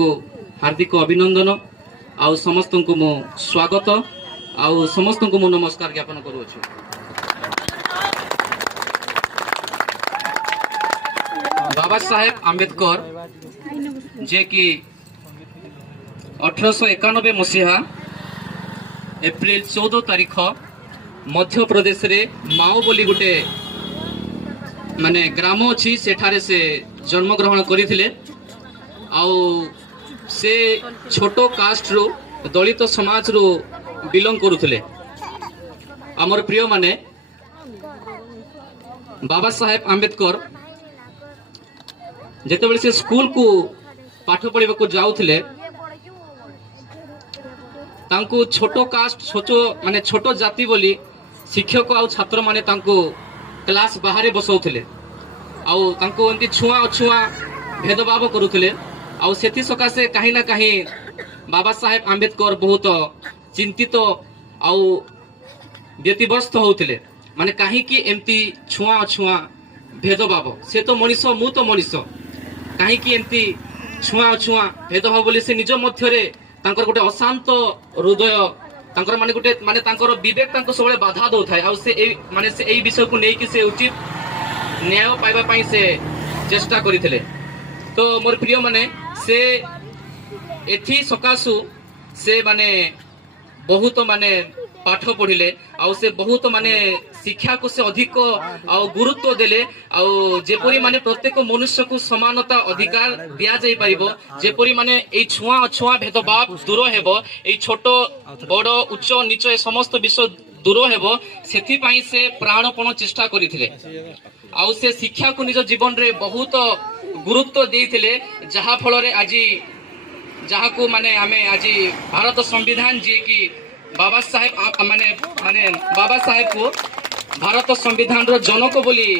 हार्दिक अभिनंदन आउ समस्त को मो स्वागत आउ समस्त को मो नमस्कार ज्ञापन करुछु। बाबा साहेब आंबेडकर जे कि 1891 मसीहा एप्रिल 14 तारीख मध्य प्रदेश रे माओ बोली गोटे माने ग्राम अच्छी सेठारे से जन्म ग्रहण करथिले। आउ से छोटो कास्ट रो दलित समाज रो बिलोंग करुथिले। हमर प्रिय माने बाबा साहेब आंबेडकर जेतेबेले से स्कूल को पाठ पढ़िबा को जाउथिले तांको छोटो कास्ट माने छोटो जाति बोली शिक्षक आउ छात्र माने तांको क्लास बाहर बसौथिले आउ तांको एंती छुआ अछुआ भेदभाव करुथिले। आउ सेथि सकाशे कहीं ना कहीं बाबा साहेब आंबेडकर बहुत चिंतित आउ व्यतिव्यस्त होउथिले। माने कहीं कि एमती छुआ अछुआ भेदभाव से तो मनीष मु तो मनीष कहीं कि एमती छुआ अछुआ भेदभाव बोली से निज मध्यरे तांकर गोटे अशांत हृदय तांकर माने गोटे माने तांकर विवेक तांको सबले बाधा दो थाए। आउ से माने से एई विषय को नै कि से उचित न्याय पाइबा पई से चेष्टा करिथिले। तो मोर प्रिय माने से एथि सकाशु से माने बहुत माने पाठ पढ़िले आउ से बहुत माने शिक्षा को से अधिक आउ गुरुत्व देले आउ जेपरी माने प्रत्येक मनुष्य को समानता अधिकार दिया जाई परिबो जेपरी माने एई छुआ अछुआ भेदभाव दूर हेबो एई छोटो बड़ उच्च नीच ए समस्त विषय दूर हेबो सेथि पई से प्राणपण चेष्टा करिथिले। आउ से शिक्षा को निज जीवन रे बहुत गुरुत्व देइथिले जहा फल रे आजी जहा को माने आमे आजी भारत संविधान जे कि बाबा साहेब माने बाबा साहेब को भारत संविधान रो जनक बोली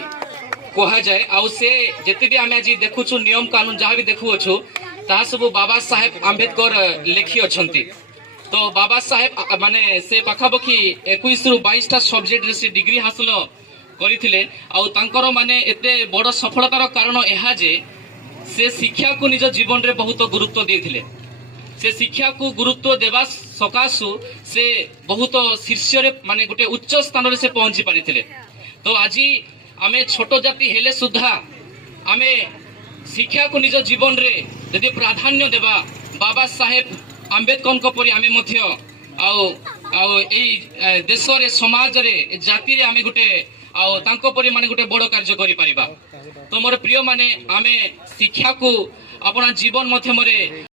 कहा जाए। आउ से जेते भी आमे आजी देखुछु नियम कानून जहा भी देखु अछु ता सब बाबा साहेब आंबेडकर लेखि अछंती। तो बाबा साहेब माने से पाखापाखि 21 रु 22 टा सब्जेक्ट रे से डिग्री हासिल करिथिले। आउ तांकर माने एते बड़ सफलतार कारण एहा जे से शिक्षा को निज जीवन रे बहुत गुरुत्व देथिले। से शिक्षा को गुरुत्व देवा सकाशु से बहुत शीर्ष रे माने गोटे उच्च स्थान रे से पहुंची पारिथिले। तो आजी आमे छोटो जाति हेले सुधा आमे शिक्षा को निज जीवन रे यदि प्राधान्य देबा बाबा साहेब आंबेडकर को परि आमे मध्य आउ एई देश रे समाज रे जाति रे आमे गोटे आउ तांको परि माने गोटे बड़ कार्य करि परिबा। तो मोर प्रिय माने आमे शिक्षा को अपना जीवन माध्यम रे